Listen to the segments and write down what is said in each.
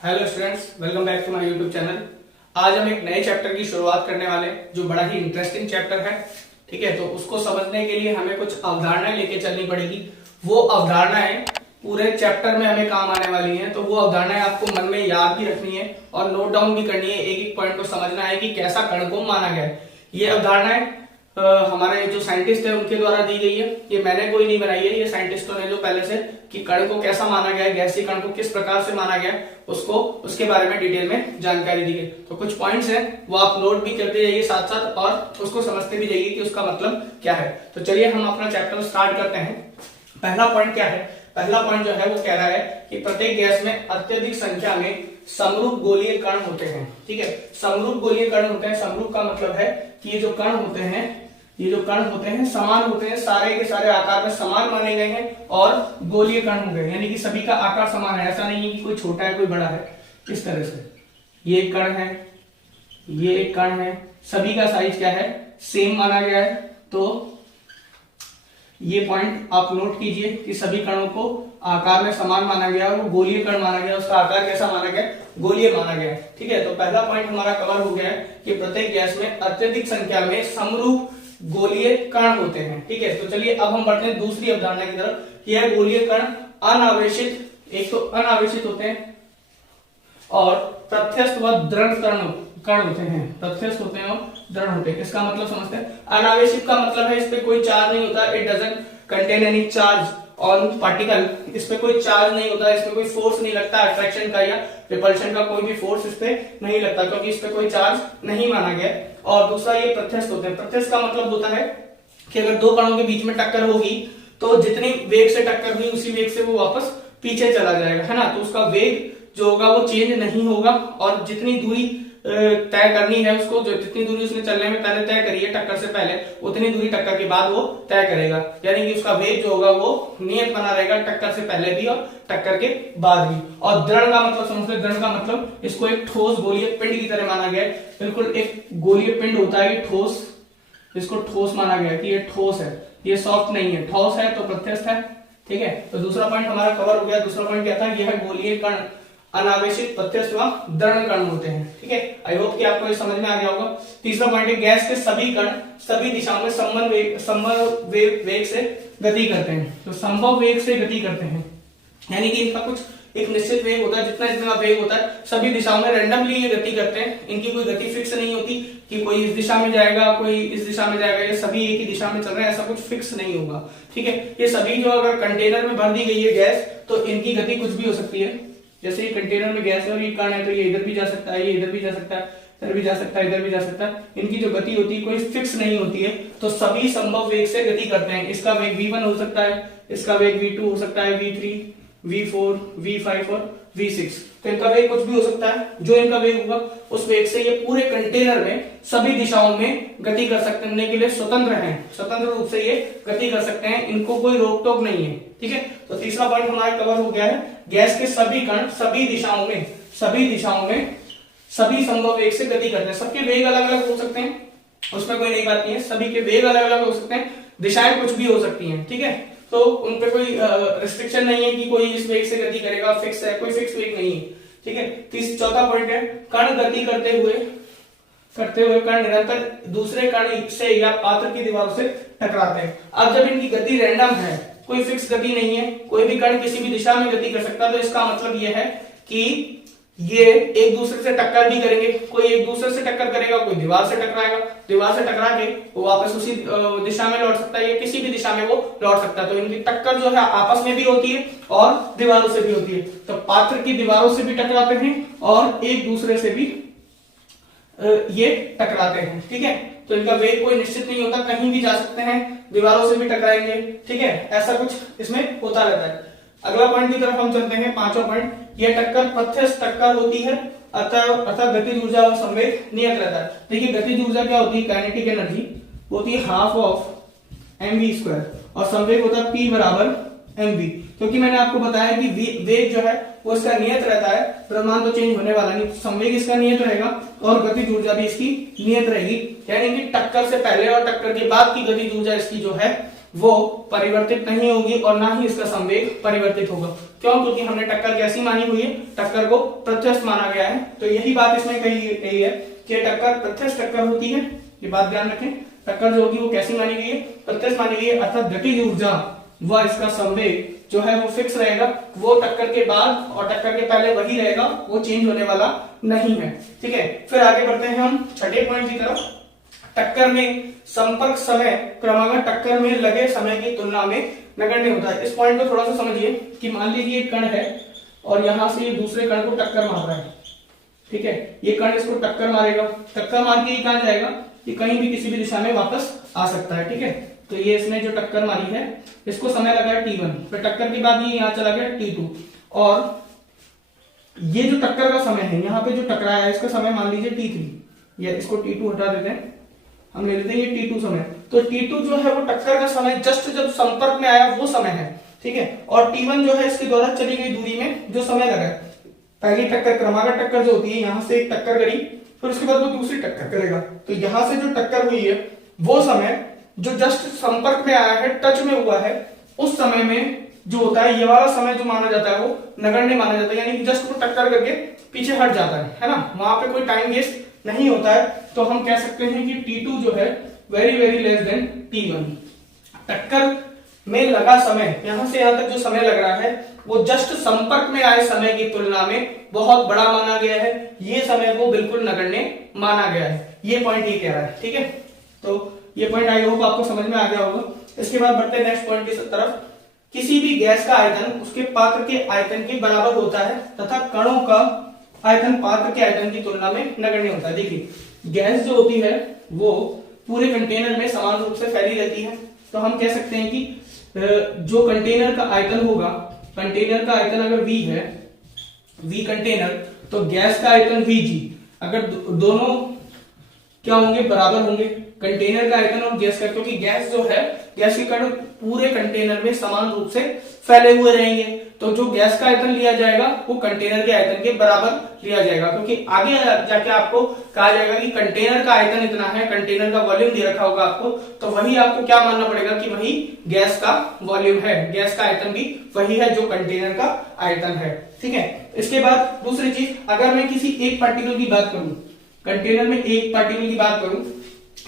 Hello students, welcome back to my YouTube channel. आज हम एक नए चैप्टर की शुरुआत करने वाले हैं जो बड़ा ही इंटरेस्टिंग चैप्टर है। ठीक है, तो उसको समझने के लिए हमें कुछ अवधारणाएं लेके चलनी पड़ेगी। वो अवधारणाएं पूरे चैप्टर में हमें काम आने वाली हैं, तो वो अवधारणाएं आपको मन में याद भी रखनी है और नोट डाउन भी करनी है। एक एक पॉइंट को समझना है कि कैसा कण को माना गया है। ये अवधारणाएं हमारे जो साइंटिस्ट है उनके द्वारा दी गई है। ये मैंने कोई नहीं बनाई है, ये साइंटिस्टों ने जो पहले से कि कण को कैसा माना गया है, गैसीय कण को किस प्रकार से माना गया है, उसको उसके बारे में डिटेल में जानकारी दी गई। तो कुछ पॉइंट्स हैं वो आप नोट भी करते जाइए साथ साथ और उसको समझते भी जाइए कि उसका मतलब क्या है। तो चलिए हम अपना चैप्टर स्टार्ट करते हैं। पहला पॉइंट क्या है? पहला पॉइंट जो है वो कह रहा है कि प्रत्येक गैस में अत्यधिक संख्या में समरूप गोलीय कण होते हैं। ठीक है, समरूप गोलीय कण होते हैं। समरूप का मतलब है कि ये जो कण होते हैं समान होते हैं, सारे के सारे आकार में समान माने गए हैं और गोलीय कण हो गए, यानी कि सभी का आकार समान है। ऐसा नहीं है कि कोई छोटा है कोई बड़ा है। इस तरह से ये एक कण है, ये एक कण है, सभी का साइज क्या है, सेम माना गया है। तो ये पॉइंट आप नोट कीजिए कि सभी कणों को आकार में समान माना गया और वो गोलीय कण माना गया। उसका आकार कैसा माना गया? गोलीय माना गया। ठीक है, तो पहला पॉइंट हमारा कवर हो गया है कि प्रत्येक गैस में अत्यधिक संख्या में समरूप गोलीय कण होते हैं। ठीक है, तो चलिए अब हम बढ़ते हैं दूसरी अवधारणा की तरफ। यह गोलीय कण अनावेशित, एक तो अनावेशित होते हैं और प्रत्यस्थ व दृढ़ कण होते हैं। प्रत्यस्थ होते हैं और दृढ़ होते हैं। इसका मतलब समझते हैं। अनावेशित का मतलब है इस पे कोई चार्ज नहीं होता, it doesn't contain any charge on particle. इस पे कोई चार्ज नहीं होता, इस पे कोई फोर्स नहीं लगता, अट्रैक्शन का या रिपल्शन का कोई भी फोर्स इस पे नहीं लगता क्योंकि इस पे कोई चार्ज नहीं माना गया। और दूसरा ये प्रत्यस्थ होते हैं। प्रत्यस्थ का मतलब होता है कि अगर दो कणों के बीच में टक्कर होगी तो जितनी वेग से टक्कर हुई उसी वेग से वो वापस पीछे चला जाएगा, है ना। तो उसका वेग जो होगा वो चेंज नहीं होगा और जितनी दूरी तय करनी है उसको, जो जितनी दूरी उसने चलने में पहले तय करी है टक्कर से पहले, उतनी दूरी टक्कर के बाद वो तय करेगा। यानी कि उसका वेग जो होगा वो नियत बना रहेगा टक्कर से पहले भी और टक्कर के बाद भी। और दृढ़ का मतलब समझते हैं। दृढ़ का मतलब इसको एक ठोस गोलीय पिंड की तरह माना गया है। बिल्कुल एक गोलीय पिंड होता है, ठोस, इसको ठोस माना गया है कि ये ठोस है, ये सॉफ्ट नहीं है। ठोस है तो प्रत्यस्थ है। ठीक है, तो दूसरा पॉइंट हमारा कवर हो गया। दूसरा पॉइंट क्या था? यह गोलीय कण अनावेशित प्रत्यस्थ व दृढ़ कण होते हैं। ठीक है, आई होप कि आपको ये समझ में आ गया होगा। तीसरा पॉइंट है गैस के सभी कण सभी दिशाओं में संभव वेग से गति करते हैं। तो संभव वेग से गति करते हैं यानी कि इनका कुछ एक निश्चित वेग होता है, जितना जितना वेग होता है सभी दिशाओं में रैंडमली ये गति करते हैं। इनकी कोई गति फिक्स नहीं होती कि कोई इस दिशा में जाएगा कोई इस दिशा में जाएगा, ये सभी एक ही दिशा में चल रहे हैं, ऐसा कुछ फिक्स नहीं होगा। ठीक है, ये सभी जो अगर कंटेनर में भर दी गई है गैस तो इनकी गति कुछ भी हो सकती है। जैसे ये कंटेनर में गैस है और ये कण है तो ये इधर भी जा सकता है, ये इधर भी जा सकता है, इधर भी जा सकता है, इधर भी जा सकता है। इनकी जो गति होती है कोई फिक्स नहीं होती है। तो सभी संभव वेग से गति करते हैं। इसका वेग v1 हो सकता है, इसका वेग v2 हो सकता है, v3, v4, v5 और v6। तो इनका वेग कुछ भी हो सकता है। जो इनका वेग होगा उस वेग से ये पूरे कंटेनर में सभी दिशाओं में गति कर सकने के लिए स्वतंत्र हैं। स्वतंत्र रूप से ये गति कर सकते हैं, इनको कोई रोक टोक नहीं है। ठीक है, तो तीसरा पॉइंट हमारा कवर हो गया है। गैस के सभी कण सभी दिशाओं में सभी संभव वेग से गति करते हैं। सबके वेग अलग अलग हो सकते हैं, उसमें कोई नई बात नहीं है। सभी के वेग अलग अलग हो सकते हैं, दिशाएं कुछ भी हो सकती हैं। ठीक है, तो उन पे कोई रिस्ट्रिक्शन नहीं है कि कोई इस वेग से गति करेगा, फिक्स है, कोई फिक्स वेग नहीं है। ठीक है, चौथा पॉइंट है कण गति करते हुए कण निरंतर दूसरे कण से या पात्र की दीवारों से टकराते हैं। अब जब इनकी गति रैंडम है, कोई फिक्स गति नहीं है, कोई भी कण किसी भी दिशा में गति कर सकता है, तो इसका मतलब यह है कि ये एक दूसरे से टक्कर भी करेंगे। कोई एक दूसरे से टक्कर करेगा, कोई दीवार से टकराएगा, दीवार से टकरा के वो वापस उसी दिशा में लौट सकता है या किसी भी दिशा में वो लौट सकता है। तो इनकी टक्कर जो है आपस में भी होती है और दीवारों से भी होती है। तो पात्र की दीवारों से भी टकराते हैं और एक दूसरे से भी ये टकराते हैं। ठीक है, तो इनका वेग कोई निश्चित नहीं होता, कहीं भी जा सकते हैं, दीवारों से भी टकराएंगे। ठीक है, ऐसा कुछ इसमें होता रहता है। अगला पॉइंट की तरफ हम चलते हैं, पांचवा पॉइंट। यह टक्कर प्रत्यस्थ टक्कर होती है, अतः गतिज ऊर्जा और संवेग नियत रहता है। देखिए गतिज ऊर्जा क्या होती है? काइनेटिक एनर्जी होती है हाफ ऑफ mv² और संवेग होता है p बराबर mv। क्योंकि मैंने आपको बताया कि वेग जो है वो इसका नियत रहता है, द्रव्यमान तो चेंज होने वाला नहीं, संवेग इसका नियत रहेगा और गतिज ऊर्जा भी इसकी नियत रहेगी। यानी कि टक्कर से पहले और टक्कर के बाद की गतिज ऊर्जा इसकी जो है वो परिवर्तित नहीं होगी और ना ही इसका संवेग परिवर्तित होगा। क्यों? क्योंकि हमने टक्कर कैसी मानी हुई है, टक्कर को प्रत्यक्ष माना गया है। तो यही बात इसमें कही है कि टक्कर प्रत्यक्ष टक्कर होती है, ये बात ध्यान रखें। टक्कर जो होगी वो कैसी मानी गई है, प्रत्यक्ष मानी गई है, अर्थात गतिज ऊर्जा व इसका संवेग जो है वो फिक्स रहेगा, वो टक्कर के बाद और टक्कर के पहले वही रहेगा, वो चेंज होने वाला नहीं है। ठीक है, फिर आगे बढ़ते हैं हम छठे पॉइंट की तरफ। टक्कर में संपर्क समय क्रमागत टक्कर में लगे समय की तुलना में नगण्य होता है। इस पॉइंट को थोड़ा सा समझिए कि मान लीजिए एक कण है और यहां से ये दूसरे कण को टक्कर मार रहा है। ठीक है, ये कण इसको टक्कर मारेगा, टक्कर मार के ये कहां जाएगा, ये कहीं भी किसी भी दिशा में वापस आ सकता है। ठीक है, तो ये इसने जो टक्कर मारी है इसको समय लगा है t1, फिर टक्कर के बाद ये यहाँ चला गया t2, और ये जो टक्कर का समय है यहाँ पे जो टकराया है इसका समय मान लीजिए t3, या इसको t2 हटा देते हैं, हम ले लेते हैं ये t2 समय। तो t2 जो है वो टक्कर का समय जस्ट जब संपर्क में आया वो समय है। ठीक है, और t1 जो है इसके द्वारा चली गई दूरी में जो समय लगा है। पहली टक्कर क्रमागत टक्कर जो होती है, यहाँ से एक टक्कर करी, फिर उसके बाद वो दूसरी टक्कर करेगा, तो यहां से जो टक्कर हुई है वो समय जो जस्ट संपर्क में आया है, टच में हुआ है, उस समय में जो होता है ये वाला समय जो माना जाता है वो नगण्य माना जाता है, यानी कि जस्ट वो टक्कर करके पीछे हट जाता है ना, वहां पे कोई टाइम वेस्ट नहीं होता है। तो हम कह सकते हैं कि t2 जो है very very less than t1। टक्कर में लगा समय, यहां से यहां तक जो समय लग रहा है वो जस्ट संपर्क में आए समय की तुलना में बहुत बड़ा माना गया है, ये समय को बिल्कुल नगण्य माना गया है। ये पॉइंट ये कह रहा है। ठीक है, तो ये पॉइंट आई होप आपको समझ में आ गया होगा। इसके बाद बढ़ते हैं नेक्स्ट पॉइंट की तरफ। किसी भी गैस का आयतन उसके पात्र के आयतन के बराबर होता है तथा कणों का आयतन पात्र के आयतन की तुलना में नगण्य होता है। देखिए, गैस जो होती है वो पूरे कंटेनर में समान रूप से फैली रहती है, तो हम कह सकते हैं कि जो कंटेनर का आयतन होगा, कंटेनर का आयतन अगर V है, V कंटेनर, तो गैस का आयतन Vg, अगर दोनों क्या होंगे, बराबर होंगे, कंटेनर का आयतन और गैस का, क्योंकि गैस जो है, गैस के कण पूरे कंटेनर में समान रूप से फैले हुए रहेंगे, तो जो गैस का आयतन लिया जाएगा वो कंटेनर के आयतन के बराबर लिया जाएगा, क्योंकि आगे जाके आपको कहा जाएगा कि कंटेनर का आयतन इतना है, कंटेनर का वॉल्यूम दे रखा होगा आपको, तो वही आपको क्या मानना पड़ेगा कि वही गैस का वॉल्यूम है, गैस का आयतन भी वही है जो कंटेनर का आयतन है। ठीक है, इसके बाद दूसरी चीज, अगर मैं किसी एक पार्टिकल की बात करूं, कंटेनर में एक पार्टिकल की बात करूं,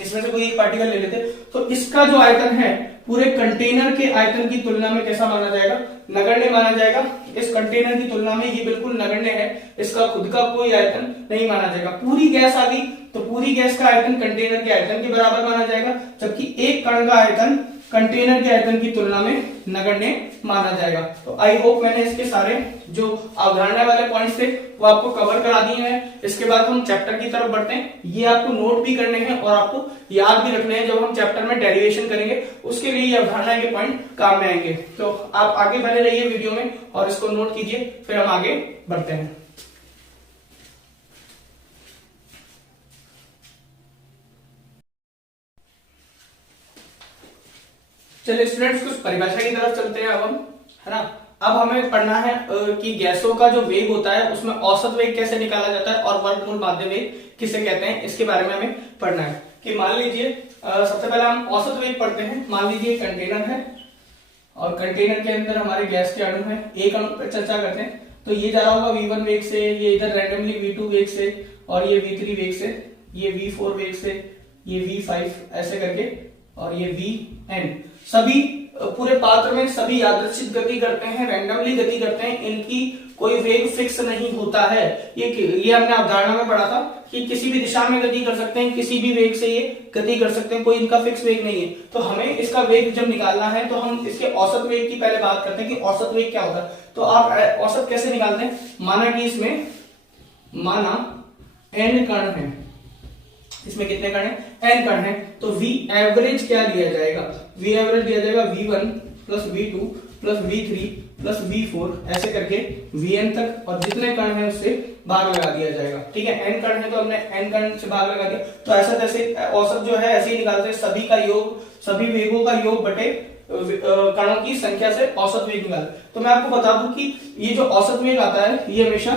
इसमें से कोई एक पार्टिकल ले लेते, तो इसका जो आयतन है पूरे कंटेनर के आयतन की तुलना में कैसा माना जाएगा, नगण्य माना जाएगा। इस कंटेनर की तुलना में ये बिल्कुल नगण्य है, इसका खुद का कोई आयतन नहीं माना जाएगा। पूरी गैस आ गई तो पूरी गैस का आयतन कंटेनर के आयतन के बराबर माना जाएगा, जबकि एक कण का आयतन कंटेनर के आयतन की तुलना में नगण्य माना जाएगा। तो आई होप मैंने इसके सारे जो अवधारणा वाले पॉइंट्स थे वो आपको कवर करा दिए हैं। इसके बाद हम चैप्टर की तरफ बढ़ते हैं। ये आपको नोट भी करने हैं और आपको याद भी रखने हैं, जब हम चैप्टर में डेरिवेशन करेंगे उसके लिए ये अवधारणा के पॉइंट काम में आएंगे। तो आप आगे बने रहिए वीडियो में और इसको नोट कीजिए, फिर हम आगे बढ़ते हैं। चलिए स्टूडेंट्स, कुछ परिभाषा की तरफ चलते हैं अब हम, है ना। अब हमें पढ़ना है कि गैसों का जो वेग होता है उसमें औसत वेग कैसे निकाला जाता है और वर्गमूल माध्य वेग किसे कहते हैं, इसके बारे में हमें पढ़ना है। कि मान लीजिए सबसे पहले हम औसत वेग पढ़ते हैं। मान लीजिए कंटेनर है और कंटेनर के अंदर हमारे गैस के अणु है, एक अणु पर चर्चा करते हैं। तो ये जा रहा होगा V1 वेग से, ये इधर रैंडमली V2 वेग से, और ये V3 वेग से, ये V4 वेग से, ये V5 ऐसे करके, और ये Vn। सभी पूरे पात्र में सभी यादृच्छिक गति करते हैं, रैंडमली गति करते हैं, इनकी कोई वेग फिक्स नहीं होता है। ये हमने अवधारणा में पढ़ा था कि किसी भी दिशा में गति कर सकते हैं, किसी भी वेग से ये गति कर सकते हैं, कोई इनका फिक्स वेग नहीं है। तो हमें इसका वेग जब निकालना है तो हम इसके औसत वेग की पहले बात करते हैं कि औसत वेग क्या होता है। तो आप औसत कैसे निकालते हैं, माना कि इसमें माना n कण है, इसमें कितने कण है, n कण है, तो V एवरेज क्या लिया जाएगा, V एवरेज लिया जाएगा V1 plus V2 plus V3 plus V4 ऐसे करके Vn तक, और जितने कण है उससे भाग लगा दिया जाएगा। ठीक है, n कण है तो हमने n कण से भाग लगा दिया। तो ऐसा जैसे औसत जो है ऐसे ही निकालते हैं, सभी का योग, सभी वेगों का योग बटे कणों की संख्या से औसत वेग निकाल। तो मैं आपको बता दूं कि ये जो औसत वेग आता है ये हमेशा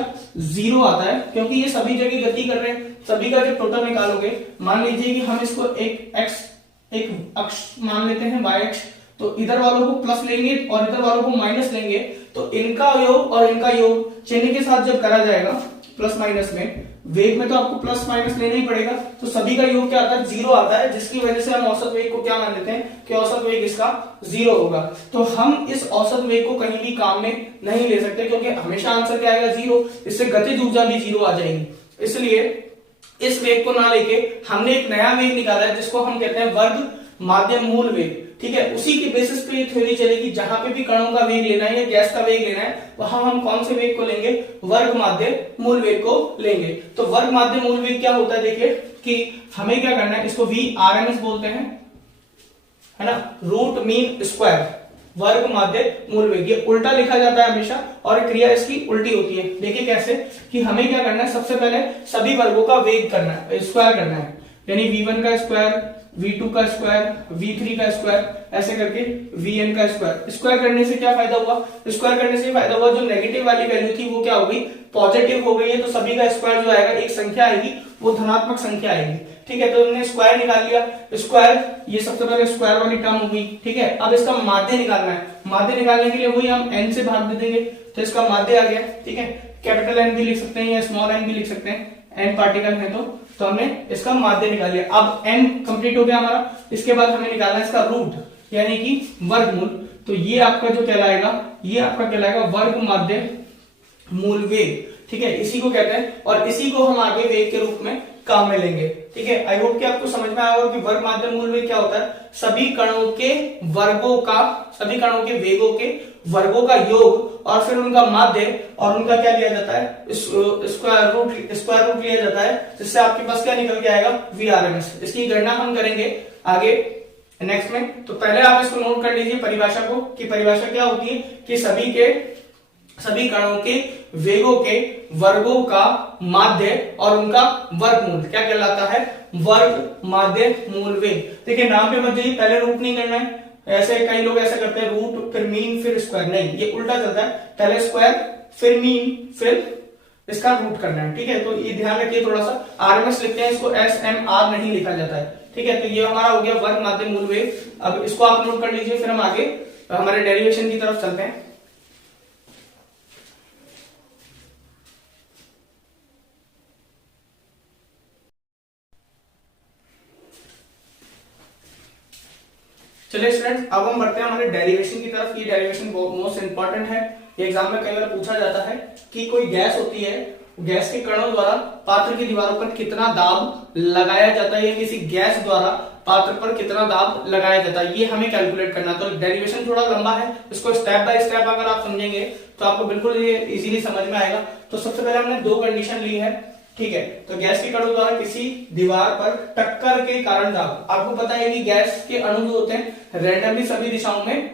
0 आता है, क्योंकि ये सभी जगह गति कर रहे हैं। सभी का जब टोटल निकालोगे, मान लीजिए कि हम इसको एक अक्ष मान लेते हैं, y अक्ष, तो इधर वालों को प्लस लेंगे और इधर वालों को माइनस लेंगे, तो इनका योग और इनका योग चिन्ह के साथ जब करा जाएगा प्लस माइनस में, वेग में तो आपको प्लस माइनस लेना ही पड़ेगा, तो सभी का योग क्या आता है, जीरो आता है, जिसकी वजह से हम औसत वेग को क्या मान लेते हैं कि औसत वेग इसका जीरो होगा। तो हम इस औसत वेग को कहीं भी काम में नहीं ले सकते, क्योंकि हमेशा आंसर क्या आएगा, जीरो। इससे गतिज ऊर्जा भी जीरो आ जाएगी। इसलिए इस वेग को ना लेके हमने एक नया वेग निकाला है, जिसको हम कहते हैं वर्ग माध्य मूल वेग। ठीक है, उसी की बेसिस पे ये थ्योरी चलेगी, जहां पे भी कणों का वेग लेना है या गैस का वेग लेना है, वहां हम कौन से वेग को लेंगे, वर्ग माध्य मूल वेग को लेंगे। तो वर्ग माध्य मूल वेग क्या होता है, देखिए कि हमें क्या करना है, इसको VRMS बोलते हैं, है ना, रूट मीन स्क्वायर, वर्ग माध्य मूल वेग। ये उल्टा लिखा जाता है हमेशा और क्रिया इसकी उल्टी होती है। देखिए कैसे, कि हमें क्या करना है, सबसे पहले सभी वर्गों का वेग करना है, स्क्वायर करना है, यानी V1 का स्क्वायर, V2 का स्क्वायर, V3 का स्क्वायर, ऐसे करके Vn का स्क्वायर। स्क्वायर करने से क्या फायदा हुआ, स्क्वायर करने से फायदा हुआ, जो नेगेटिव वाली वैल्यू थी वो क्या हो गई, पॉजिटिव हो गई है, तो सभी का स्क्वायर जो आएगा, एक संख्या आएगी वो धनात्मक संख्या आएगी। ठीक है, तो हमने स्क्वायर निकाल लिया, स्क्वायर, ये सबसे पहले स्क्वायर वाली टर्म हो गई। ठीक है, अब इसका माध्य निकालना है, माध्य निकालने के लिए वही हम n से भाग दे देंगे, तो इसका माध्य आ गया। ठीक है, कैपिटल N भी लिख सकते हैं या स्मॉल n भी लिख सकते हैं, n पार्टिकल है तो हमने इसका माध्य निकाल लिया। अब n कंप्लीट हो गया हमारा, इसके बाद हमें निकालना है इसका रूट, यानी कि वर्गमूल। तो ये आपका जो कहलाएगा, ये आपका कहलाएगा वर्ग माध्य मूल वेग। ठीक है, इसी को कहते हैं और इसी को हम आगे वेग के रूप में काम में लेंगे। ठीक है, आई होप कि आपको समझ में आया होगा कि वर्ग माध्य मूल वेग क्या होता है, सभी कणों के वर्गों का, सभी कणों के वेगों के वर्गों का योग और फिर उनका माध्य और उनका क्या लिया जाता है, स्क्वायर रूट लिया जाता है, जिससे आपके पास क्या निकल के आएगा, VRMS। इसकी गणना हम करेंगे आगे नेक्स्ट में। तो पहले आप इसको नोट कर लीजिए परिभाषा को, कि परिभाषा क्या होती है कि सभी कणों के वेगों के वर्गों का माध्य और उनका वर्गमूल क्या कहलाता है, वर्ग माध्य मूल वेग। देखिए नाम पे मत जाइए, पहले रूट नहीं करना है, ऐसे कई लोग ऐसा करते हैं, रूट फिर मीन फिर स्क्वायर, नहीं, ये उल्टा चलता है, पहले स्क्वायर फिर मीन फिर इसका रूट करना है। ठीक है, तो ये ध्यान रखिए, थोड़ा सा RMS लिखते हैं, इसको SMR नहीं लिखा जाता है। ठीक है, तो ये हमारा हो गया वर्ग माध्य मूल वेग। अब इसको आप नोट कर लीजिए, फिर हम आगे हमारे डेरिवेशन की तरफ चलते हैं। चलिए स्टूडेंट्स, अब हम बढ़ते हैं हमारे डेरिवेशन की तरफ। ये डेरिवेशन मोस्ट इंपॉर्टेंट है, ये एग्जाम में कई बार पूछा जाता है कि कोई गैस होती है, गैस के कणों द्वारा पात्र की दीवारों पर कितना दाब लगाया जाता है, या किसी गैस द्वारा पात्र पर कितना दाब लगाया जाता है, ये हमें कैलकुलेट करना। तो डेरिवेशन थोड़ा लंबा है, इसको स्टेप बाय स्टेप अगर आप समझेंगे तो आपको बिल्कुल ये इजीली समझ में आएगा। तो सबसे पहले हमने दो कंडीशन ली है। ठीक है, तो गैस के कणों द्वारा किसी दीवार पर टक्कर के कारण दाब, आपको पता है कि गैस के अणु जो होते हैं रैंडमली सभी दिशाओं में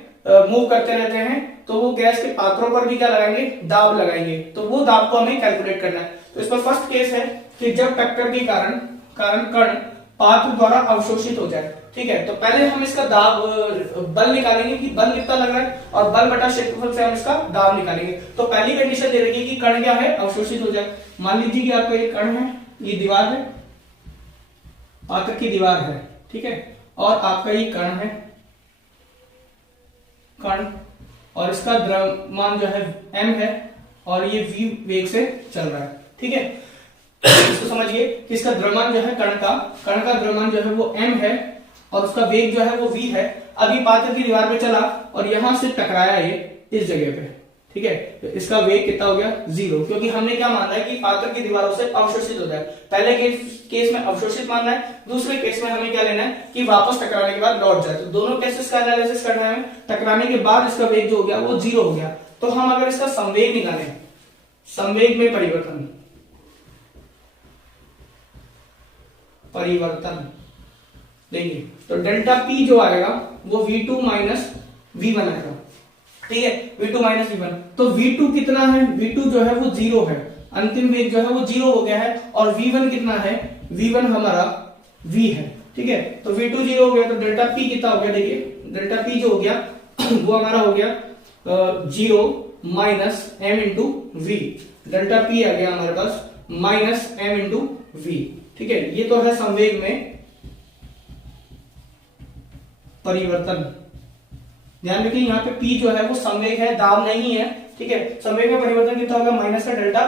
मूव करते रहते हैं, तो वो गैस के पात्रों पर भी क्या लगाएंगे, दाब लगाएंगे। तो वो दाब को हमें कैलकुलेट करना है। तो इसका फर्स्ट केस है कि जब टक्कर के कारण कण पात्र द्वारा अवशोषित हो जाए। ठीक है, तो पहले हम इसका दाब बल निकालेंगे कि बल कितना लग रहा है, और बल बटा क्षेत्रफल से हम इसका दाब निकालेंगे। तो पहली कंडीशन दे रखी है कि कण क्या है, अवशोषित हो जाए। मान लीजिए कि आपका एक कण है, ये दीवार है, पात्र की दीवार है, ठीक है, और आपका ये कण है, कण, और इसका द्रव्यमान जो है m है, और ये v वेग से चल रहा है। ठीक है, इसको समझिए कि इसका द्रव्यमान जो है कण का द्रव्यमान जो है वो m है, और उसका वेग जो है वो v है। अब ये पात्र की दीवार पे चला और यहां से टकराया ये इस जगह पे। ठीक है, तो इसका वेग कितना हो गया, 0, क्योंकि हमने क्या माना है कि पात्र की दीवारों से अवशोषित होता है। पहले केस में अवशोषित मानना है, दूसरे केस में हमें क्या लेना है कि वापस टकराने के बाद लौट जाए। तो दोनों केसेस का एनालिसिस करना है। टकराने के बाद इसका वेग जो हो गया वो 0 हो गया। तो हम अगर इसका संवेग निकालें, संवेग में परिवर्तन देंगे, तो डेल्टा P जो आएगा वो V2 माइनस V1 आएगा। ठीक है, V2 माइनस V1। तो V2 कितना है, V2 जो है वो 0 है, अंतिम वेग जो है वो 0 हो गया है, और V1 कितना है, V1 हमारा V है। ठीक है, तो V2 0 हो गया, तो डेल्टा P कितना हो गया, देखिए डेल्टा P जो हो गया वो हमारा हो गया 0 minus m into V। Delta P आ गया हमारे पास माइनस m इंटू V। ठीक है, ये तो है संवेग में परिवर्तन। ध्यान रखिए यहाँ पे P जो है वो संवेग है, दाब नहीं है, ठीक है। संवेग में परिवर्तन कितना होगा, माइनस का डेल्टा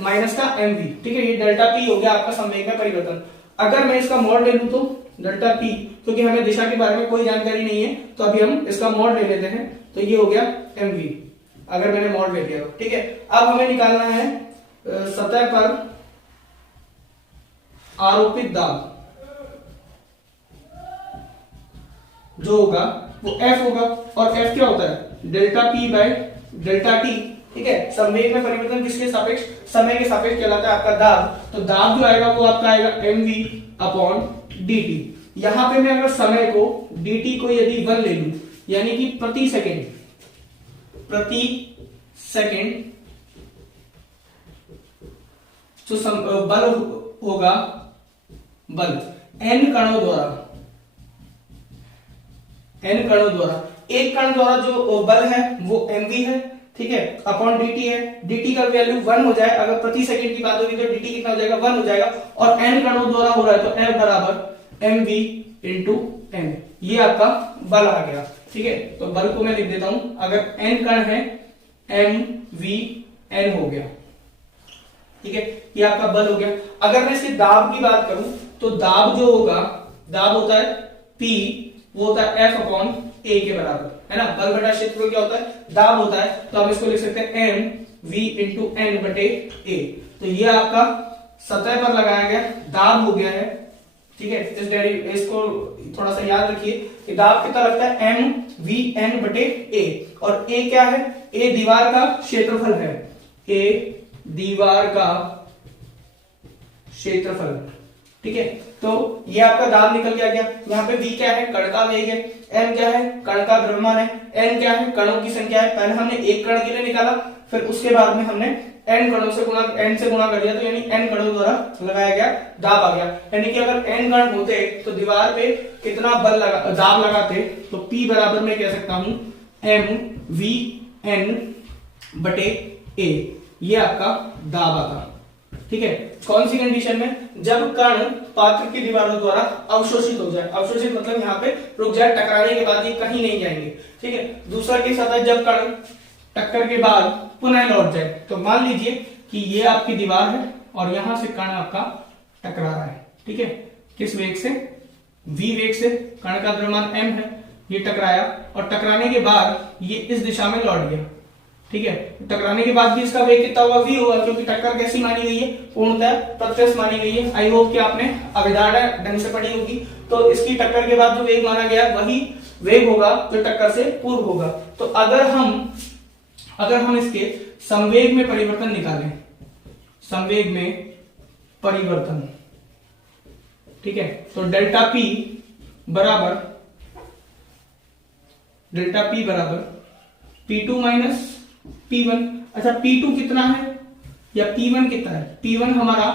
माइनस का mv, ठीक है। ये डेल्टा P हो गया आपका संवेग में परिवर्तन। अगर मैं इसका मॉड ले लूं तो डेल्टा P, क्योंकि हमें दिशा के बारे में कोई जानकारी नहीं है तो अभी हम इसका मॉड ले लेते हैं, तो ये हो गया mv, अगर मैंने मॉड ले लिया तो, ठीक है। अब हमें निकालना है सतह पर आरोपित दाब जो होगा वो F होगा, और F क्या होता है, delta P by delta T, ठीक है। संवेग में परिवर्तन किसके सापेक्ष, समय के सापेक्ष कहलाता है आपका दाब। तो दाब जो आएगा वो आपका आएगा mv अपॉन dt। यहां पे मैं अगर समय को dt को यदि 1 ले लूं, यानी कि प्रति सेकंड जो बल होगा, बल n कणों द्वारा, एक कण द्वारा जो बल है वो mv है, ठीक है, अपॉन dt है। dt का वैल्यू 1 हो जाए, अगर प्रति सेकंड की बात होगी तो dt कितना हो जाएगा, 1 हो जाएगा, और n कणों द्वारा हो रहा है तो F बराबर mv इंटू n, ये आपका बल आ गया, ठीक है। तो बल को मैं लिख देता हूं, अगर n कण है mv n हो गया, ठीक है, ये आपका बल हो गया। अगर मैं इसके दाब की बात करूं तो दाब जो होगा, दाब होता है P, वो होता है F अपॉन A के बराबर, है ना। बल बटा क्षेत्रफल क्या होता है, दाब होता है, तो हम इसको लिख सकते हैं m v इंटू n बटे A। तो ये आपका सतह पर लगाया गया दाब हो गया है, ठीक है। इसको थोड़ा सा याद रखिए कि दाब कितना लगता है, m v n बटे A, और A क्या है, A दीवार का क्षेत्रफल है, A दीवार का क्षेत्रफल, ठीक है। तो ये आपका दाब निकल के आ गया। यहाँ पे v क्या है, कण का वेग है, n क्या है, कण का द्रव्यमान है, n क्या है, कणों की संख्या है। पहले हमने एक कण के लिए निकाला, फिर उसके बाद में हमने n कणों से गुणा, n से गुणा कर दिया, तो यानी n कणों द्वारा लगाया गया दाब आ गया। यानी कि अगर n कण होते तो दीवार पे कितना बल लगा, दाब लगाते, तो P बराबर मैं कह सकता हूं m v n बटे A, ये आपका दाब आता, ठीक है। कौन सी कंडीशन में, जब कण पात्र की दीवारों द्वारा अवशोषित हो जाए, अवशोषित मतलब यहाँ पे रुक जाए, टकराने के बाद ये कहीं नहीं जाएंगे, ठीक है। दूसरा केस आता है जब कण टक्कर के बाद पुनः लौट जाए। तो मान लीजिए कि ये आपकी दीवार है और यहां से कण आपका टकरा रहा है, ठीक है, किस वेग से, v वेग से, कण का द्रव्यमान m है, ये टकराया, और टकराने के बाद ये इस दिशा में लौट गया, ठीक है। टकराने के बाद भी इसका वेग कितना होगा, v होगा, क्योंकि टक्कर कैसी मानी गई है, पूर्णतः प्रत्यक्ष मानी गई है। आई होप कि आपने अवधारणा ढंग से पढ़ी होगी। तो इसकी टक्कर के बाद जो वेग माना गया वही वेग होगा जो टक्कर से पूर्व होगा। तो अगर हम इसके संवेग में परिवर्तन निकालें, संवेग में परिवर्तन, ठीक है, तो डेल्टा P बराबर P2 माइनस P1। अच्छा, P2 कितना है या P1 कितना है, P1 हमारा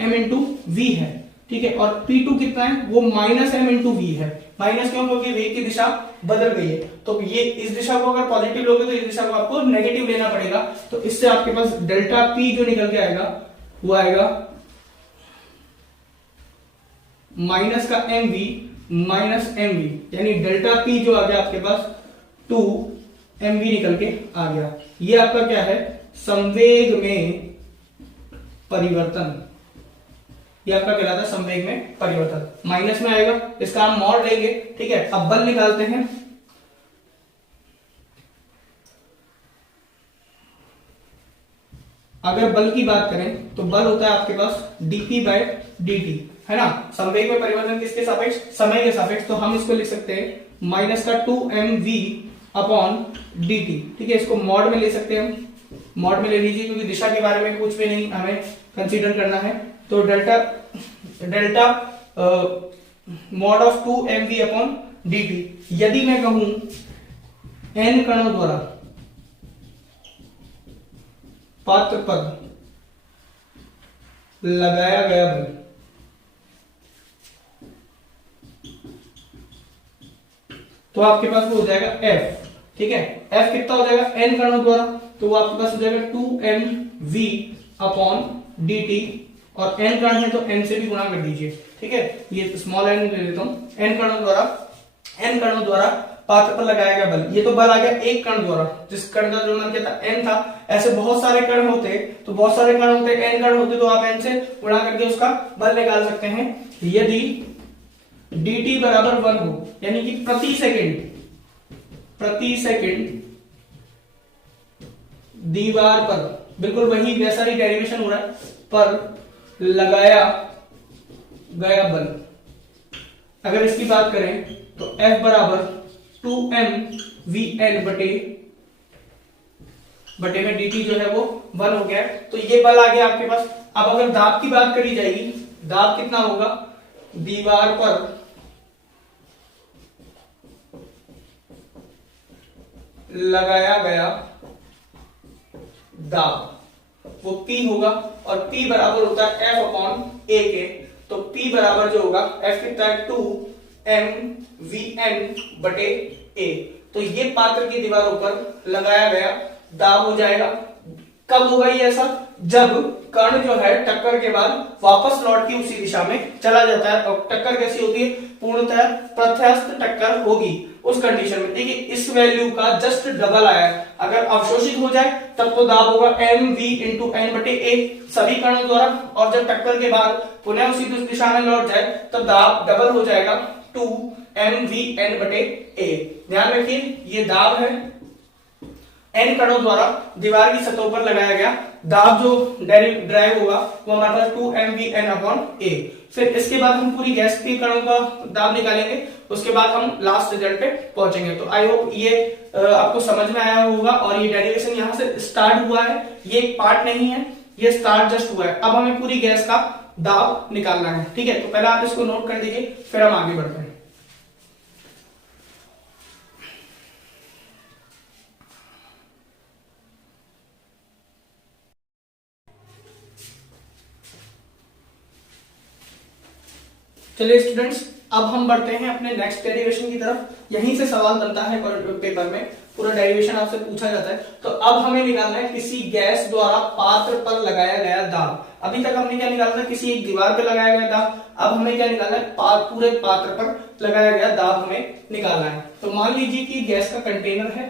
m इंटू वी है, ठीक है, और P2 कितना है, वो माइनस m इंटू वी है। माइनस क्यों, क्योंकि वेग की दिशा बदल गई है। तो ये इस दिशा को अगर पॉजिटिव लोगे तो इस दिशा को आपको नेगेटिव लेना पड़ेगा। तो इससे आपके पास डेल्टा P जो निकल के आएगा वो आएगा माइनस का mv माइनस mv, यानी डेल्टा P जो आ गया आपके पास 2 mv निकल के आ गया। ये आपका क्या है, संवेग में परिवर्तन, ये आपका कहलाता है संवेग में परिवर्तन। माइनस में आएगा, इसका हम मॉड लेंगे, ठीक है। अब बल निकालते हैं। अगर बल की बात करें तो बल होता है आपके पास dp बाय dt, है ना। संवेग में परिवर्तन किसके सापेक्ष, समय के सापेक्ष। तो हम इसको लिख सकते हैं माइनस का 2mv अपॉन dt, ठीक है। इसको मॉड में ले सकते हैं, हम मॉड में ले लीजिए, क्योंकि दिशा के बारे में कुछ भी नहीं हमें कंसीडर करना है। तो delta mod of 2mv upon dt। यदि मैं कहूं n कणों द्वारा पात्र पर लगाया गया बल, तो आपके पास वो हो जाएगा F, ठीक है। F कितना हो जाएगा, n कणों द्वारा, तो वो आपके पास हो जाएगा 2mv अपॉन dt, और n कण है तो n से भी गुणा कर दीजिए, ठीक है। ये स्मॉल n ले लेता हूं, n कणों द्वारा पात्र पर लगाया गया बल, ये तो बल आ गया एक कण द्वारा, जिस कण का जो मान क्या था n था। ऐसे बहुत सारे कण होते तो बहुत सारे कण होते n कण होते तो आप n से गुणा करके उसका बल निकाल सकते हैं। यदि dt बराबर 1 हो, यानी कि प्रति सेकंड दीवार पर, बिल्कुल वही वैसा ही डेरिवेशन हो रहा है, पर लगाया गया बल, अगर इसकी बात करें तो F बराबर 2mVn बटे में dt जो है वो 1 हो गया है। तो ये बल आ गया आपके पास। अब अगर दाब की बात करी जाएगी, दाब कितना होगा, दीवार पर लगाया गया दाब वो P होगा, और P बराबर होता है F अपॉन A के। तो P बराबर जो होगा F कितना है 2mVn बटे A। तो ये पात्र की दीवारों पर लगाया गया दाब हो जाएगा। कब होगा ये ऐसा, जब कण जो है टक्कर के बाद वापस लौट के उसी दिशा में चला जाता है। और टक्कर कैसी होती है, पूर्णतः प्रत्यास्थ टक्कर होगी उस कंडीशन में। देखिए इस वैल्यू का जस्ट डबल आया है, अगर अवशोषित हो जाए तब तो दाब होगा mv इंटू एन बटे ए सभी कणों द्वारा, और जब टक्कर के बाद पुनः उसी दिशा में लौट जाए तब दाब डबल हो जाएगा 2mvn बटे ए। ध्यान रखिए ये दाब है n कणों द्वारा दीवार की सतहों पर लगाया गया दाब, जो ड्राइव होगा वो हमारे पास 2mvn अपॉन ए। फिर इसके बाद हम पूरी गैस के कणों का दाब निकालेंगे, उसके बाद हम लास्ट रिजल्ट पे पहुंचेंगे। तो आई होप ये आपको समझ में आया होगा, और ये डेरिवेशन यहाँ से स्टार्ट हुआ है, ये एक पार्ट नहीं है, ये स्टार्ट जस्ट हुआ है। अब हमें पूरी गैस का दाब निकालना है, ठीक है। तो पहले आप इसको नोट कर दीजिए, फिर हम आगे बढ़ते हैं। चलिए स्टूडेंट्स, अब हम बढ़ते हैं अपने नेक्स्ट डेरिवेशन की तरफ। यहीं से सवाल बनता है पेपर में, पूरा डेरिवेशन आपसे पूछा जाता है। तो अब हमें निकालना है किसी गैस द्वारा पात्र पर लगाया गया दाब। अभी तक हमने क्या निकालना है, किसी एक दीवार पर लगाया गया दाब। अब हमें क्या निकालना है, पूरे पात्र पर लगाया गया दाब हमें निकालना है। तो मान लीजिए कि गैस का कंटेनर है,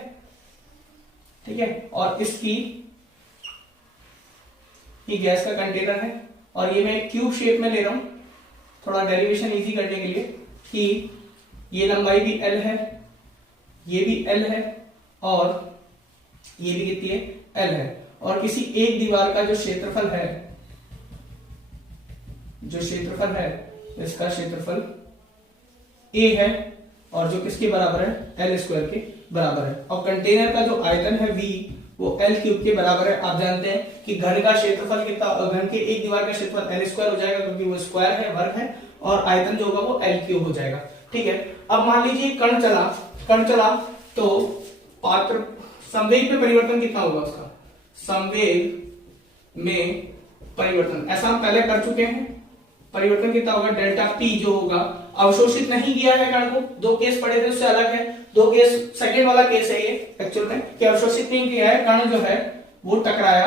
ठीक है, और इसकी ये गैस का कंटेनर है, और ये मैं क्यूब शेप में ले रहा हूं थोड़ा डेरिवेशन इजी करने के लिए, कि ये लंबाई भी L है, ये भी L है, और ये भी कितनी है, L है। और किसी एक दीवार का जो क्षेत्रफल है, इसका क्षेत्रफल A है, और जो किसके बराबर है, L स्क्वायर के बराबर है। और कंटेनर का जो आयतन है V वो L क्यूब के बराबर है। आप जानते हैं कि घन का क्षेत्रफल कितना, घन के एक दीवार का क्षेत्रफल L स्क्वायर हो जाएगा, क्योंकि वो स्क्वायर है, वर्ग है, और आयतन जो होगा वो L क्यूब हो जाएगा, ठीक है। अब मान लीजिए कण चला तो पात्र संवेग में परिवर्तन कितना होगा, उसका संवेग में परिवर्तन ऐसा हम पहले कर चुके हैं। परिवर्तन कितना होगा, डेल्टा P जो होगा, अवशोषित नहीं किया है कण को, दो केस पड़े थे उससे अलग है, दो केस, सेकेंड वाला केस है ये एक्चुअल में, कि अवशोषित नहीं किया है, कण जो है वो टकराया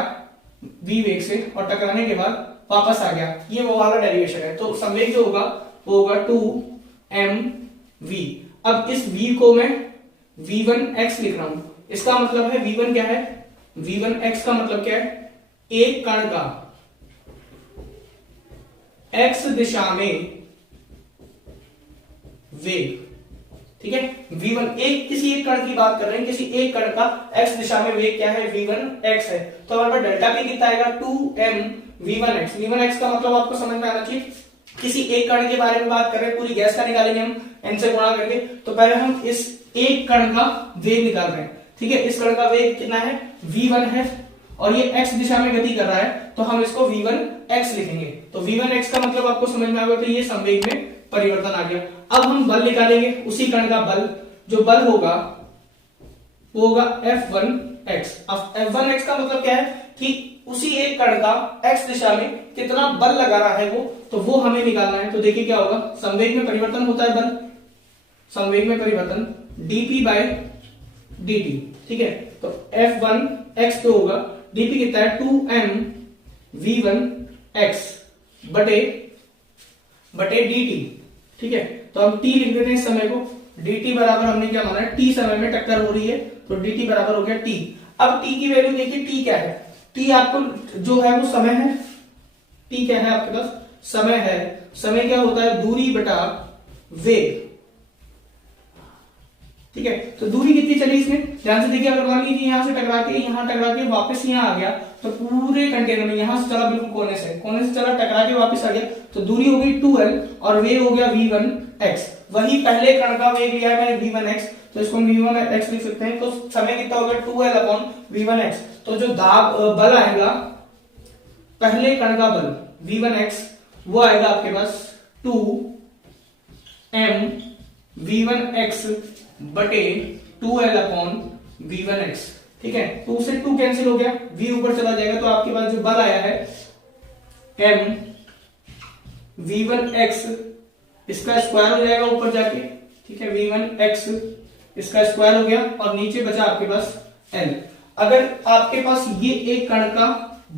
v वेग से, और टकराने के बाद वापस आ गया, ये वो वाला डेरिवेशन है। तो संवेग जो होगा वो होगा 2mv। अब इस v को मैं v1x लिख रहा हूं, इसका मतलब है v1 क्या है, v1x का मतलब क्या है, एक कण का x दिशा में वेग, ठीक है। v1 किसी एक कण की बात कर रहे हैं, किसी एक कण का x दिशा में वेग क्या है, v1x है। तो हमारे पास डेल्टा p कितना आएगा, 2mv1x। v1x का मतलब आपको समझ में आना चाहिए, किसी एक कण के बारे में बात कर रहे हैं, पूरी गैस का निकालेंगे हम n से गुणा करके। तो पहले हम इस एक कण का वेग निकाल रहे हैं, ठीक है। इस कण का वेग कितना है, v1 है, और ये x दिशा में गति कर रहा है, तो हम इसको v1x लिखेंगे। तो v1x का मतलब आपको समझ में आ गया, तो ये संवेग में परिवर्तन आ गया। अब हम बल निकालेंगे, उसी कण का बल, जो बल होगा वो होगा F1x। अब F1x का मतलब क्या है, कि उसी एक कण का x दिशा में कितना बल लगा रहा है तो वो हमें निकालना है। तो देखिए क्या होगा, संवेग में परिवर्तन होता है बल, संवेग में परिवर्तन dp बाय dt, ठीक है। तो F1x जो होगा, dp कितना है, 2mv1x बटे dt, ठीक है। तो हम t लिख देते हैं इस समय को, dt बराबर हमने क्या माना है, t समय में टक्कर हो रही है, तो dt बराबर हो गया t। अब t की वैल्यू देखिए, t क्या है, t आपको जो है वो समय है, t क्या है आपके पास, समय है। समय क्या होता है, दूरी बटा वेग, ठीक है। तो दूरी कितनी चली इसमें, ध्यान से देखिए, अगर मान लीजिए यहां से टकरा के वापस यहां आ गया, तो पूरे कंटेनर में यहां से चला बिल्कुल कोने से चला, टकरा के वापस आ गया, तो दूरी हो गई 2l और वेग हो गया v1x। वही पहले कण का वेग लिया है मैंने v1x, तो इसको हम v1x लिख सकते हैं। तो समय कितना हो गया 2l अपॉन v1x। तो जो दाब बल आएगा, पहले कण का बल v1x, वो आएगा आपके पास 2m v1x बटे 2l अपॉन v1x, ठीक है। 2 से 2 कैंसिल हो गया, v ऊपर चला जाएगा, तो आपके पास जो बल आया है m v1x, इसका स्क्वायर हो जाएगा ऊपर जाके, ठीक है, v1x इसका स्क्वायर हो गया, और नीचे बचा आपके पास l। अगर आपके पास ये एक कण का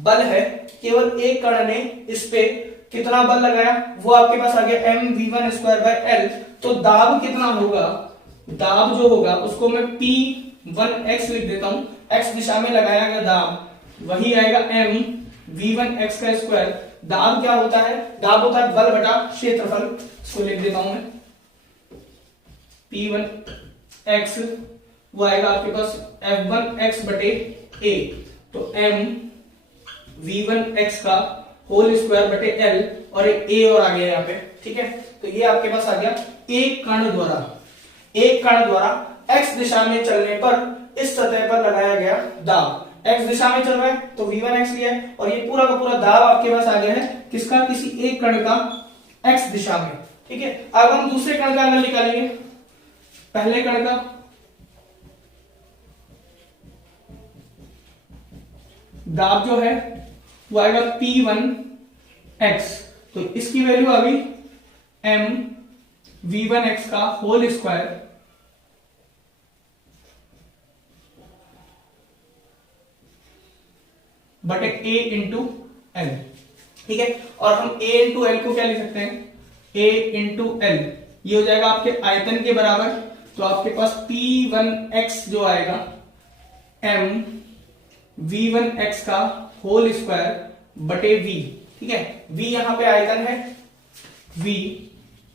बल है, केवल एक कण ने इस पे कितना बल लगाया, वो आपके पास आ गया m v1 square by l। तो दाब कितना होगा, दाब जो होगा उसको मैं p1x लिख देता हूं, x दिशा में लगाया गया दाब वही आएगा m v1x का स्क्वायर। दाब क्या होता है, दाब होता है बल बटा क्षेत्रफल, इसको लिख देता हूं मैं p1x, वो आएगा आपके पास f1x बटे a, तो m v1x का होल स्क्वायर बटे l, और एक a और आ गया यहाँ पे, ठीक है। तो ये आपके पास आ गया एक कण द्वारा x दिशा में चलने पर इस सतह पर लगाया गया दाब। x दिशा में चल रहा है तो v1x लिया है, और ये पूरा का पूरा दाब आपके पास आ गया है किसका, किसी एक कण का x दिशा में, ठीक है। अब हम दूसरे कण का एंगल निकालेंगे, पहले कण का दाब जो है वो आएगा p1x, तो इसकी वैल्यू आ गई m v1x का होल स्क्वायर बटे a इंटू एल, ठीक है। और हम a इंटू एल को क्या लिख सकते हैं, a इंटू एल, ये हो जाएगा आपके आयतन के बराबर। तो आपके पास p1x जो आएगा m v1x का होल स्क्वायर बटे v, ठीक है। v यहां पे आयतन है, v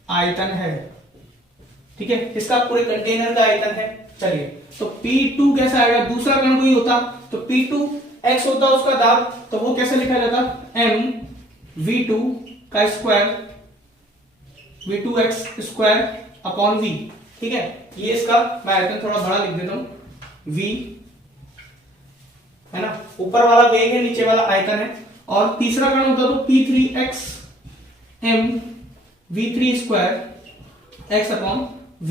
आयतन है, ठीक है, इसका पूरे कंटेनर का आयतन है। चलिए, तो P2 कैसा आएगा, दूसरा कण कोई होता तो P2x होता उसका दाब, तो वो कैसे लिखा जाता, m v2 का square v2x square upon v, ठीक है। ये इसका मैं आयतन थोड़ा बड़ा लिख देता हूं, v है ना, ऊपर वाला वेग है, नीचे वाला आयतन है। और तीसरा कण होता तो P3x m v3 square x upon v,